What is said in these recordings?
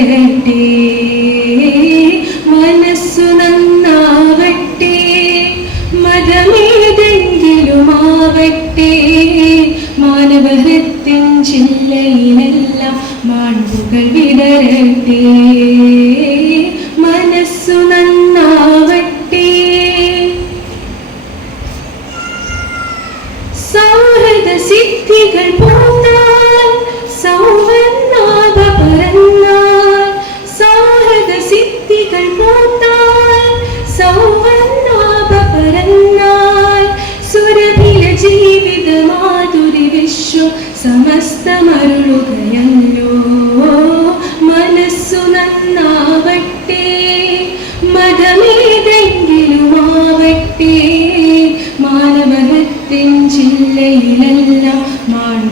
വിടരട്ടെ മനസ്സു നന്നാവട്ടെ മതമേതെങ്കിലുമാവട്ടെ മാനവഹത്തിൻ ചില്ലയിലെല്ലാം മാൺപുകൾ വിടരട്ടെ.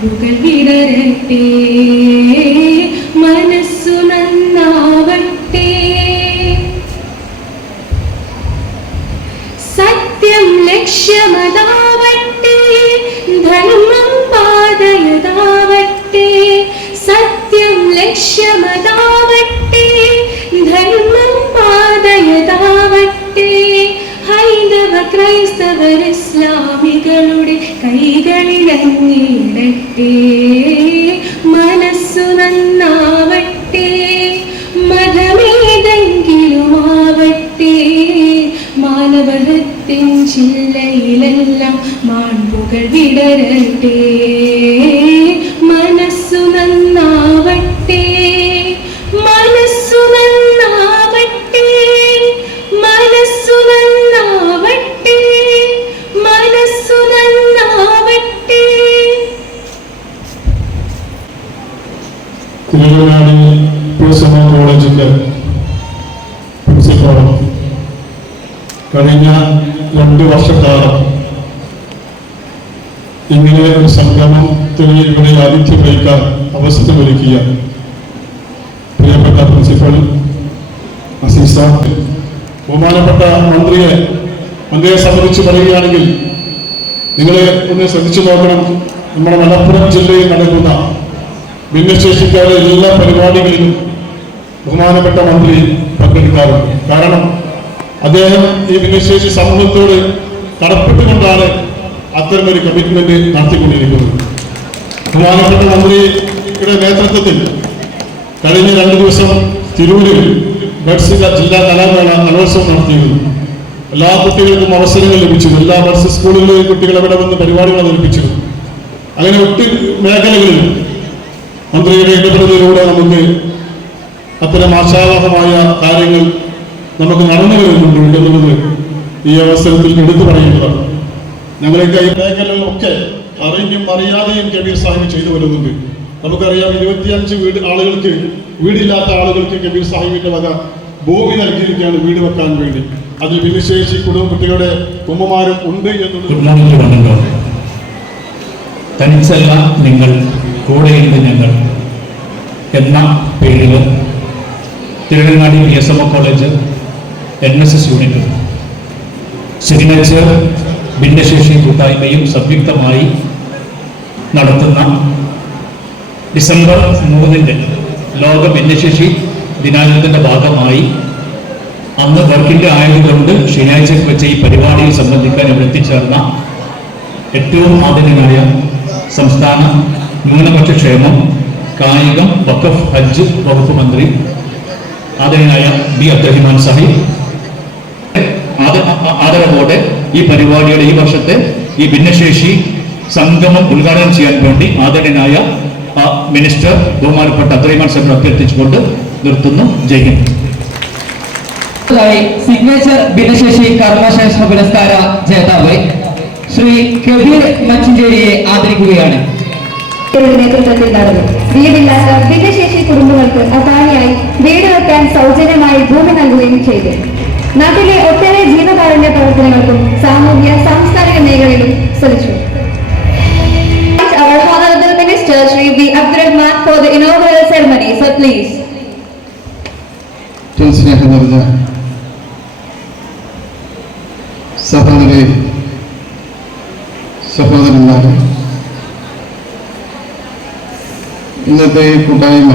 മാൺപുകൾ വിടരട്ടെ. ഇസ്ലാമികളുടെ കൈകളിലങ്ങിടട്ടെ മനസ്സു നന്നാവട്ടെ. മതമേതെങ്കിലുമാവട്ടെ മാനവഹത്തിൻ ജില്ലയിലെല്ലാം മാൺപുകൾ വിടരട്ടെ. കഴിഞ്ഞ രണ്ട് വർഷക്കാലം ഇങ്ങനെ ഒരു സംഗമത്തിന് ഇവിടെ ആതിഥ്യം വഹിക്കാൻ അവസരമൊരുക്കിയ പ്രിയപ്പെട്ട പ്രിൻസിപ്പൽ അസീസ ബഹുമാനപ്പെട്ട മന്ത്രിയെ മന്ത്രിയെ സംബന്ധിച്ച് പറയുകയാണെങ്കിൽ നിങ്ങളെ ഒന്ന് ശ്രദ്ധിച്ചു നോക്കണം. നമ്മുടെ മലപ്പുറം ജില്ലയിൽ നടക്കുന്ന ഭിന്നശേഷിക്കാരുടെ എല്ലാ പരിപാടികളിലും ബഹുമാനപ്പെട്ട മന്ത്രി പങ്കെടുക്കാറുണ്ട്. കാരണം അദ്ദേഹം ഈ ഭിന്നശേഷി സമൂഹത്തോട് കടപ്പെട്ടുകൊണ്ടാണ് അത്തരമൊരു കമ്മിറ്റ്മെന്റ് നടത്തിക്കൊണ്ടിരിക്കുന്നത്. ബഹുമാനപ്പെട്ട മന്ത്രിയുടെ നേതൃത്വത്തിൽ കഴിഞ്ഞ രണ്ട് ദിവസം തിരൂരിൽ ബഡ്സ് ജില്ലാ കലാമേള കലോത്സവം നടത്തിയിരുന്നു. എല്ലാ കുട്ടികൾക്കും അവസരങ്ങൾ ലഭിച്ചു എല്ലാ ബഡ്സ് സ്കൂളുകളിലെയും കുട്ടികൾ അവിടെ വന്ന് പരിപാടികൾ അവതരിപ്പിച്ചിരുന്നു. അങ്ങനെ ഒട്ടി മേഖലകളിൽ മന്ത്രിയുടെ ഇടപെടലിലൂടെ നമുക്ക് അത്തരം ആശാവഹമായ കാര്യങ്ങൾ നമുക്ക് നടന്നു വരുന്നുണ്ട് ഈ അവസരത്തിൽ എടുത്തു പറയുന്നതാണ് ഞങ്ങളൊക്കെ ഈ മേഖലകളിലൊക്കെ അറിഞ്ഞും അറിയാതെയും കബീർ സാഹിബ് ചെയ്തു വരുന്നുണ്ട്. നമുക്കറിയാം ഇരുപത്തിയഞ്ച് വീട് ആളുകൾക്ക് വീടില്ലാത്ത ആളുകൾക്ക് കബീർ സാഹിബിന്റെ വക ഭൂമി നൽകിയിരിക്കുകയാണ് വീട് വെക്കാൻ വേണ്ടി. അതിൽ ഭിന്നശേഷി കുടുംബ കുട്ടികളുടെ ഉമ്മമാരും ഉണ്ട് എന്നുള്ളത് തനിച്ചല്ല നിങ്ങൾ കൂടെയുണ്ട് ഞങ്ങൾ എന്ന പേരിൽ Thiruvanangadi P S M college N S S യൂണിറ്റും സിഗ്നേച്ചർ ഭിന്നശേഷി കൂട്ടായ്മയും സംയുക്തമായി നടത്തുന്ന ഡിസംബർ മൂന്നിന്റെ ലോക ഭിന്നശേഷി ദിനാചരണത്തിന്റെ ഭാഗമായി അന്ന് വർക്കിന്റെ ആയതുകൊണ്ട് ശനിയാഴ്ച വെച്ച ഈ പരിപാടിയിൽ സംബന്ധിക്കാൻ എത്തിച്ചേർന്ന ഏറ്റവും ആധുനികനായ സംസ്ഥാന ന്യൂനപക്ഷ ക്ഷേമം കായികം വഖഫ് ഹജ്ജ് വകുപ്പ് മന്ത്രി ആദരണീയായ ബി അബ്ദുറഹിമാൻ സാഹിബ് ആദരവോടെ ഈ പരിപാടിയുടെ ഈ വർഷത്തെ ഈ ഭിന്നശേഷി സംഗമം ഉദ്ഘാടനം ചെയ്യാൻ വേണ്ടി ആദരണീയനായ ആ, മിനിസ്റ്റർ ബഹുമാനപ്പെട്ട അത്രയും മത്സരം അഭ്യർത്ഥിച്ചുകൊണ്ട് നിർത്തുന്നു. ജയ് ഹിന്ദ്. സിഗ്നേച്ചർ ഭിന്നശേഷി കർമ്മശേഷ പുരസ്കാര ജേതാവ് ശ്രീ കബീർ മച്ചിഞ്ചേരിയെ ആദരിക്കുകയാണ്. നേതൃത്വത്തിൽ നടന്നു. വീടില്ലാത്ത ഭിന്നശേഷി കുടുംബങ്ങൾക്ക് അപാനിയായി വീട് വെക്കാൻ സൗജന്യമായി ഭൂമി നൽകുകയും ചെയ്തു. നാട്ടിലെ ഒട്ടേറെ ജീവകാരുണ്യ പ്രവർത്തനങ്ങൾക്കും സാമൂഹ്യ സാംസ്കാരിക മേഖലയിലും ശ്രമിച്ചു. സഹോദരി സഹോദരന്മാരെ ഇന്നത്തെ കൂട്ടായ്മ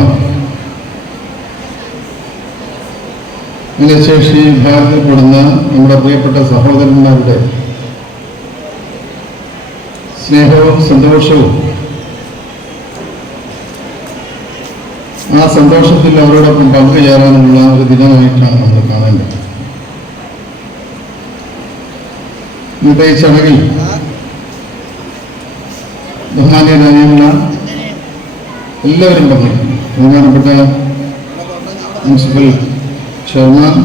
ഭിന്നശേഷി വിഭാഗത്തിൽപ്പെടുന്ന നമ്മുടെ പ്രിയപ്പെട്ട സഹോദരന്മാരുടെ സ്നേഹവും സന്തോഷവും. ആ സന്തോഷത്തിൽ അവരോടൊപ്പം പങ്കുചേരാനുള്ള ഒരു ദിനമായിട്ടാണ് നമ്മൾ കാണേണ്ടത്. ഇന്നത്തെ ഈ ചടങ്ങിൽ ബഹുമാനീയരായുള്ള എല്ലാവരും പങ്കെടുക്കും ബഹുമാനപ്പെട്ട മുനിസിപ്പൽ ചെയർമാൻ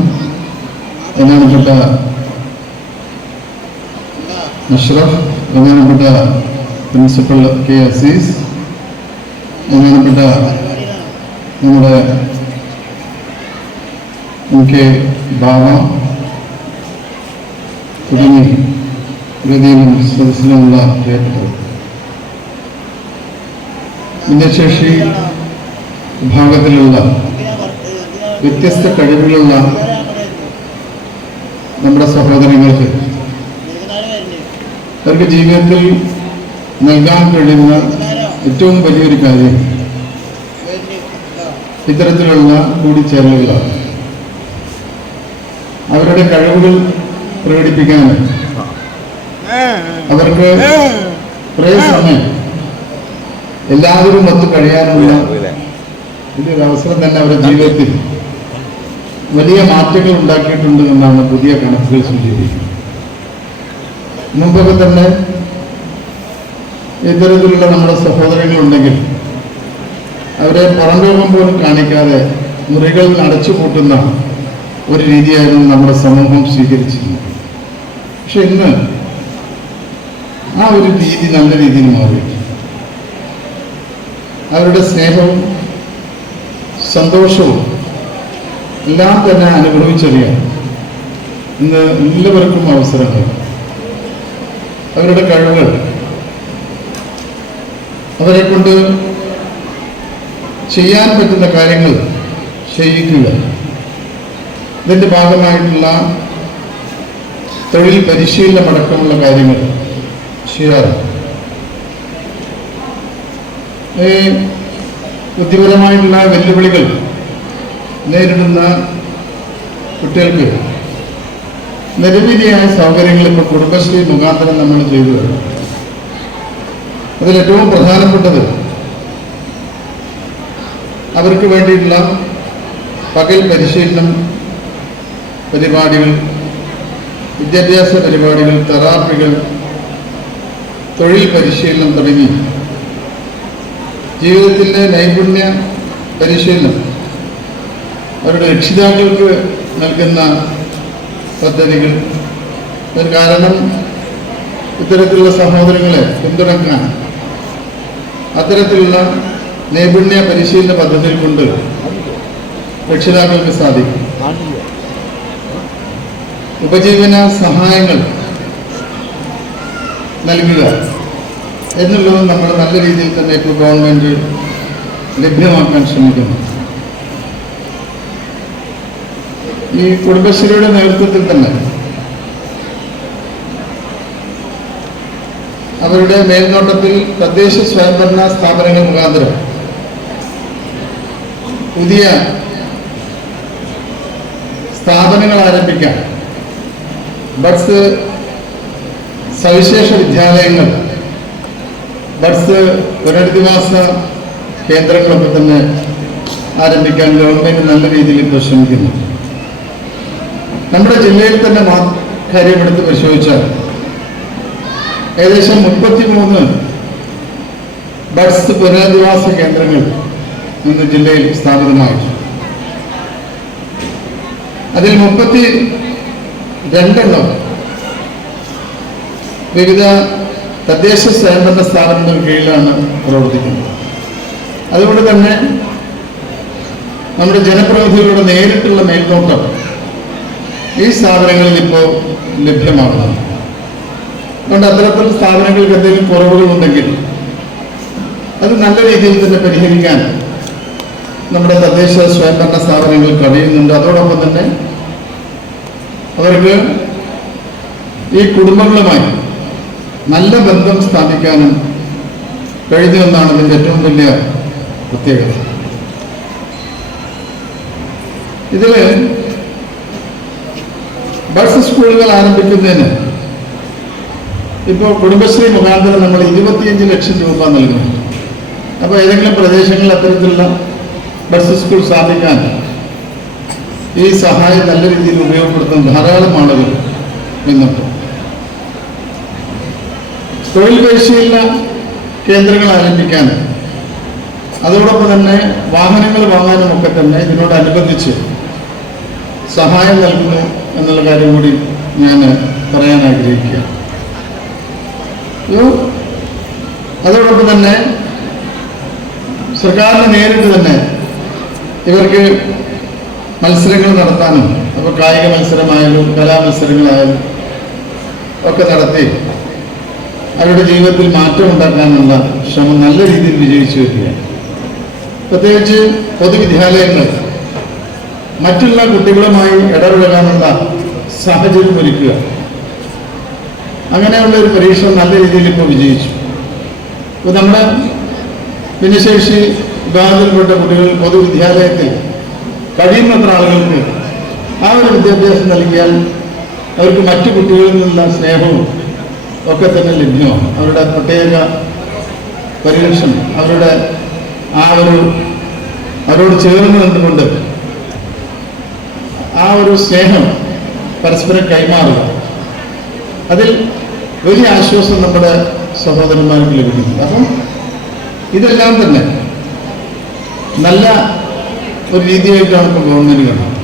ബഹുമാനപ്പെട്ട അഷ്റഫ് ബഹുമാനപ്പെട്ട പ്രിൻസിപ്പൽ കെ അസീസ് ബഹുമാനപ്പെട്ട നമ്മുടെ എം കെ ബാബ തുടങ്ങി വേദിയിലും സദസ്സിലുമുള്ള പ്രിയപ്പെട്ടവർ. ഭിന്നശേഷി വിഭാഗത്തിലുള്ള വ്യത്യസ്ത കഴിവുകളുള്ള നമ്മുടെ സഹോദരങ്ങൾക്ക് അവർക്ക് ജീവിതത്തിൽ നൽകാൻ കഴിയുന്ന ഏറ്റവും വലിയൊരു കാര്യം ഇത്തരത്തിലുള്ള കൂടിച്ചേരലുകളാണ്. അവരുടെ കഴിവുകൾ പ്രകടിപ്പിക്കാൻ അവർക്ക് കുറേ സമയം എല്ലാവരും ഒത്തു കഴിയാനുള്ള വലിയൊരു അവസരം തന്നെ അവരുടെ ജീവിതത്തിൽ വലിയ മാറ്റങ്ങൾ ഉണ്ടാക്കിയിട്ടുണ്ട് എന്നാണ് പുതിയ കണക്കുകൾ സൂചിപ്പിക്കുന്നത്. മുമ്പൊക്കെ തന്നെ ഇത്തരത്തിലുള്ള നമ്മുടെ സഹോദരങ്ങളുണ്ടെങ്കിൽ അവരെ പറമ്പോകം പോലും കാണിക്കാതെ മുറികളിൽ അടച്ചു പൂട്ടുന്ന ഒരു രീതിയായിരുന്നു നമ്മുടെ സമൂഹം സ്വീകരിച്ചിരുന്നത്. പക്ഷെ ഇന്ന് ആ ഒരു രീതി നല്ല രീതിയിൽ മാറി അവരുടെ സ്നേഹവും സന്തോഷവും എല്ലാം തന്നെ അനുഭവിച്ചറിയാം ഇന്ന് എല്ലാവർക്കും അവസരങ്ങൾ. അവരുടെ കഴിവുകൾ. അവരെ കൊണ്ട് ചെയ്യാൻ പറ്റുന്ന കാര്യങ്ങൾ ചെയ്യിക്കുക. ഇതിന്റെ ഭാഗമായിട്ടുള്ള തൊഴിൽ പരിശീലനമടക്കമുള്ള കാര്യങ്ങൾ ചെയ്യാറുണ്ട് ഈ ബുദ്ധിപരമായിട്ടുള്ള വെല്ലുവിളികൾ നേരിടുന്ന കുട്ടികൾക്ക് നിരവധിയായ സൗകര്യങ്ങൾ ഇപ്പോൾ കുടുംബശ്രീ മുഖാന്തരം നമ്മൾ ചെയ്തു വരുന്നു അതിലേറ്റവും പ്രധാനപ്പെട്ടത് അവർക്ക് വേണ്ടിയിട്ടുള്ള പകൽ പരിശീലനം പരിപാടികൾ വിദ്യാഭ്യാസ പരിപാടികൾ തെറാപ്പികൾ തൊഴിൽ പരിശീലനം തുടങ്ങി. ജീവിതത്തിന്റെ നൈപുണ്യ പരിശീലനം അവരുടെ രക്ഷിതാക്കൾക്ക് നൽകുന്ന പദ്ധതികൾ. അതിന് കാരണം ഇത്തരത്തിലുള്ള സഹോദരങ്ങളെ പിന്തുണക്കാൻ അത്തരത്തിലുള്ള നൈപുണ്യ പരിശീലന പദ്ധതികൾ കൊണ്ട് രക്ഷിതാക്കൾക്ക് സാധിക്കും. ഉപജീവന സഹായങ്ങൾ നൽകുക എന്നുള്ളത് നമ്മൾ നല്ല രീതിയിൽ തന്നെ ഇപ്പോൾ ഗവൺമെന്റ് ലഭ്യമാക്കാൻ ശ്രമിക്കുന്നു. ഈ കുടുംബശ്രീയുടെ നേതൃത്വത്തിൽ തന്നെ അവരുടെ മേൽനോട്ടത്തിൽ തദ്ദേശ സ്വയംഭരണ സ്ഥാപനങ്ങൾ മുഖാന്തരം പുതിയ സ്ഥാപനങ്ങൾ ആരംഭിക്കാൻ ബഡ്സ് സവിശേഷ വിദ്യാലയങ്ങൾ ബഡ്സ് പുനരധിവാസ കേന്ദ്രങ്ങളൊക്കെ തന്നെ ആരംഭിക്കാൻ ഗവൺമെന്റ് നല്ല രീതിയിൽ ഇപ്പോൾ ശ്രമിക്കുന്നു നമ്മുടെ ജില്ലയിൽ തന്നെ കാര്യം കാര്യമെടുത്ത് പരിശോധിച്ചാൽ ഏകദേശം മുപ്പത്തിമൂന്ന് ബഡ്സ് പുനരധിവാസ കേന്ദ്രങ്ങൾ ഇന്ന് ജില്ലയിൽ സ്ഥാപിതമായി അതിൽ മുപ്പത്തി രണ്ടെണ്ണം വിവിധ തദ്ദേശ സ്വയംഭരണ സ്ഥാപനങ്ങൾ കീഴിലാണ് പ്രവർത്തിക്കുന്നത്. അതുകൊണ്ട് തന്നെ നമ്മുടെ ജനപ്രതിനിധികളുടെ നേരിട്ടുള്ള മേൽനോട്ടം ഈ സ്ഥാപനങ്ങളിൽ ഇപ്പോൾ ലഭ്യമാകുന്നത് അതുകൊണ്ട് അത്തരത്തിലുള്ള സ്ഥാപനങ്ങൾക്ക് എന്തെങ്കിലും കുറവുകളുണ്ടെങ്കിൽ അത് നല്ല രീതിയിൽ തന്നെ പരിഹരിക്കാൻ നമ്മുടെ തദ്ദേശ സ്വയംഭരണ സ്ഥാപനങ്ങൾ കഴിയുന്നുണ്ട്. അതോടൊപ്പം തന്നെ അവർക്ക് ഈ കുടുംബങ്ങളുമായി നല്ല ബന്ധം സ്ഥാപിക്കാനും കഴിഞ്ഞു എന്നാണ് ഇതിന്റെ ഏറ്റവും വലിയ പ്രത്യേകത. ഇതിൽ ബസ് സ്കൂളുകൾ ആരംഭിക്കുന്നതിന് ഇപ്പോൾ കുടുംബശ്രീ മുഖാന്തരം നമ്മൾ ഇരുപത്തിയഞ്ച് ലക്ഷം രൂപ നൽകുന്നു. അപ്പോൾ ഏതെങ്കിലും പ്രദേശങ്ങളിൽ അത്തരത്തിലുള്ള ബസ് സ്കൂൾ സ്ഥാപിക്കാൻ ഈ സഹായം നല്ല രീതിയിൽ ഉപയോഗപ്പെടുത്തുന്ന ധാരാളം ആളുകൾ ഇന്നുണ്ട്. തൊഴിൽ പരിശീലന കേന്ദ്രങ്ങൾ ആരംഭിക്കാൻ അതോടൊപ്പം തന്നെ വാഹനങ്ങൾ വാങ്ങാനും ഒക്കെ തന്നെ ഇതിനോടനുബന്ധിച്ച് സഹായം നൽകുന്നു എന്നുള്ള കാര്യം കൂടി ഞാൻ പറയാൻ ആഗ്രഹിക്കുക. അതോടൊപ്പം തന്നെ സർക്കാരിന് നേരിട്ട് തന്നെ ഇവർക്ക് മത്സരങ്ങൾ നടത്താനും അപ്പോൾ കായിക മത്സരമായാലും കലാമത്സരങ്ങളായാലും ഒക്കെ നടത്തി അവരുടെ ജീവിതത്തിൽ മാറ്റം ഉണ്ടാക്കാനുള്ള ശ്രമം നല്ല രീതിയിൽ വിജയിച്ചു വരികയാണ്. പ്രത്യേകിച്ച് പൊതുവിദ്യാലയങ്ങൾ മറ്റുള്ള കുട്ടികളുമായി ഇടപഴകാനുള്ള സാഹചര്യം ഒരുക്കുക. അങ്ങനെയുള്ള ഒരു പരീക്ഷ നല്ല രീതിയിൽ ഇപ്പോൾ വിജയിച്ചു. ഇപ്പോൾ നമ്മുടെ ഭിന്നശേഷി വിഭാഗത്തിൽപ്പെട്ട കുട്ടികൾ പൊതുവിദ്യാലയത്തിൽ കഴിയുന്നത്ര ആളുകൾക്ക് ആ ഒരു വിദ്യാഭ്യാസം നൽകിയാൽ അവർക്ക് മറ്റു കുട്ടികളിൽ നിന്നുള്ള സ്നേഹവും ഒക്കെ തന്നെ ലഭ്യമാണ് അവരുടെ പ്രത്യേക പരിരക്ഷണം അവരുടെ ആ ഒരു അവരോട് ചേർന്ന് നിന്നുകൊണ്ട് ആ ഒരു സ്നേഹം പരസ്പരം കൈമാറുക. അതിൽ വലിയ ആശ്വാസം നമ്മുടെ സഹോദരന്മാർക്ക് ലഭിക്കുന്നുണ്ട് അപ്പം ഇതെല്ലാം തന്നെ നല്ല ഒരു രീതിയായിട്ടാണ് ഇപ്പോൾ ഗവൺമെന്റ് കാണുന്നത്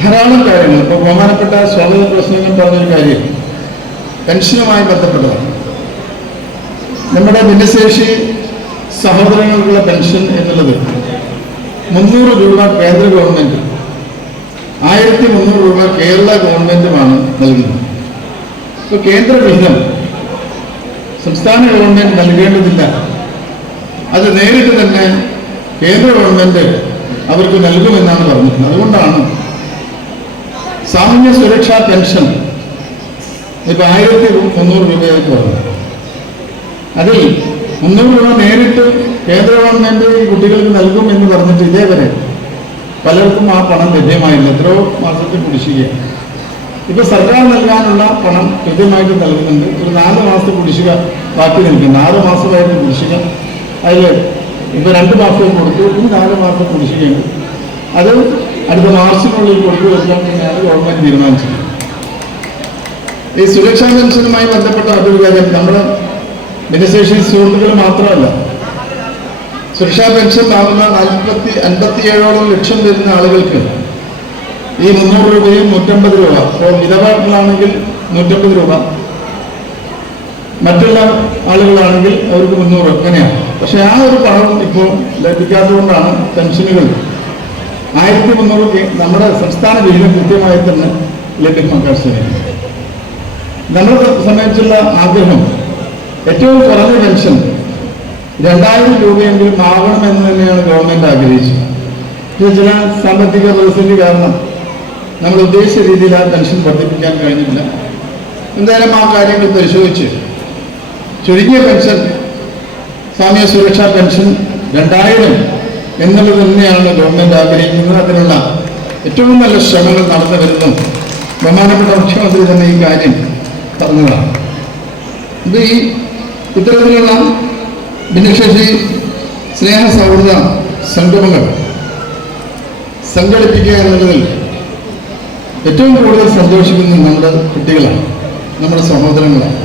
ധാരാളം കാര്യങ്ങൾ. ഇപ്പോൾ ബഹുമാനപ്പെട്ട സ്വാഗത പ്രശ്നങ്ങൾ പറഞ്ഞൊരു കാര്യം. പെൻഷനുമായി ബന്ധപ്പെട്ടതാണ്. നമ്മുടെ ഭിന്നശേഷി സഹോദരങ്ങൾക്കുള്ള പെൻഷൻ എന്നുള്ളത് മുന്നൂറ് രൂപ കേന്ദ്ര ഗവൺമെന്റ് ആയിരത്തി മുന്നൂറ് രൂപ കേരള ഗവൺമെന്റുമാണ് നൽകുന്നത്. ഇപ്പോൾ കേന്ദ്ര വിഹിതം സംസ്ഥാന ഗവൺമെന്റ് നൽകേണ്ടതില്ല. അത് നേരിട്ട് തന്നെ കേന്ദ്ര ഗവൺമെന്റ് അവർക്ക് നൽകുമെന്നാണ് പറഞ്ഞിട്ടുള്ളത് അതുകൊണ്ടാണ് സാമൂഹ്യ സുരക്ഷാ പെൻഷൻ ഇപ്പൊ ആയിരത്തി മുന്നൂറ് രൂപയായിട്ട് പറഞ്ഞു അതിൽ മുന്നൂറ് രൂപ നേരിട്ട് കേന്ദ്ര ഗവൺമെന്റ് ഈ കുട്ടികൾക്ക് നൽകും എന്ന് പറഞ്ഞിട്ട് ഇതേവരെ പലർക്കും ആ പണം ലഭ്യമായില്ല. എത്രയോ മാസത്തെ കുടിശ്ശിക. ഇപ്പൊ സർക്കാർ നൽകാനുള്ള പണം കൃത്യമായിട്ട് നൽകുന്നുണ്ട്. ഒരു നാല് മാസത്തെ കുടിശ്ശിക ബാക്കി നിൽക്കുന്നു. നാല് മാസമായിരുന്നു കുടിശ്ശിക. അതിൽ ഇപ്പൊ രണ്ട് മാസവും കൊടുത്തു. ഈ നാല് മാസത്തെ കുടിശ്ശികയുണ്ട്. അത് അടുത്ത മാർച്ചിനുള്ളിൽ കൊടുത്തു വെക്കാൻ തന്നെയാണ് ഗവൺമെന്റ് തീരുമാനിച്ചത് ഈ സുരക്ഷാ പെൻഷനുമായി ബന്ധപ്പെട്ട മറ്റൊരു കാര്യം. നമ്മുടെ ഭിന്നശേഷി സുഹൃത്തുക്കൾ മാത്രമല്ല സുരക്ഷാ പെൻഷൻ വാങ്ങുന്ന നാൽപ്പത്തി അൻപത്തിയേഴോളം ലക്ഷം വരുന്ന ആളുകൾക്ക് ഈ മുന്നൂറ് രൂപയും നൂറ്റമ്പത് രൂപ. അപ്പോൾ വിധവാക്കളാണെങ്കിൽ നൂറ്റമ്പത് രൂപ. മറ്റുള്ള ആളുകളാണെങ്കിൽ അവർക്ക് മുന്നൂറ്. അങ്ങനെയാണ്. പക്ഷെ ആ ഒരു പണം ഇപ്പോൾ ലഭിക്കാത്തതുകൊണ്ടാണ് പെൻഷനുകൾ ആയിരത്തി മുന്നൂറ് നമ്മുടെ സംസ്ഥാന വിഹിതം കൃത്യമായി തന്നെ ലഭ്യമാക്കാൻ ശ്രമിക്കുന്നത്. നമ്മളെ സംബന്ധിച്ചുള്ള ആഗ്രഹം ഏറ്റവും കുറഞ്ഞ പെൻഷൻ രണ്ടായിരം രൂപയെങ്കിലും എന്ന് തന്നെയാണ് ഗവൺമെന്റ് ആഗ്രഹിച്ചത്. ചില സാമ്പത്തിക പ്രതിസന്ധി കാരണം നമ്മൾ ഉദ്ദേശിച്ച രീതിയിൽ ആ പെൻഷൻ വർദ്ധിപ്പിക്കാൻ കഴിഞ്ഞില്ല. എന്തായാലും ആ കാര്യങ്ങൾ പരിശോധിച്ച് ചുരുങ്ങിയ പെൻഷൻ സാമൂഹ്യ സുരക്ഷാ പെൻഷൻ രണ്ടായിരം എന്നുള്ളത് തന്നെയാണ് ഗവൺമെന്റ് ആഗ്രഹിക്കുന്നത്. അതിനുള്ള ഏറ്റവും നല്ല ശ്രമങ്ങൾ നടന്നു വരുന്നു ബഹുമാനപ്പെട്ട മുഖ്യമന്ത്രി തന്നെ ഈ കാര്യം പറഞ്ഞതാണ്. ഇത് ഈ ഇത്തരത്തിലുള്ള ഭിന്നശേഷി സ്നേഹ സൗഹൃദ സംഗമങ്ങൾ സംഘടിപ്പിക്കുക എന്നുള്ളതിൽ ഏറ്റവും കൂടുതൽ സന്തോഷിക്കുന്നത് നമ്മുടെ കുട്ടികളാണ് നമ്മുടെ സഹോദരങ്ങളാണ്.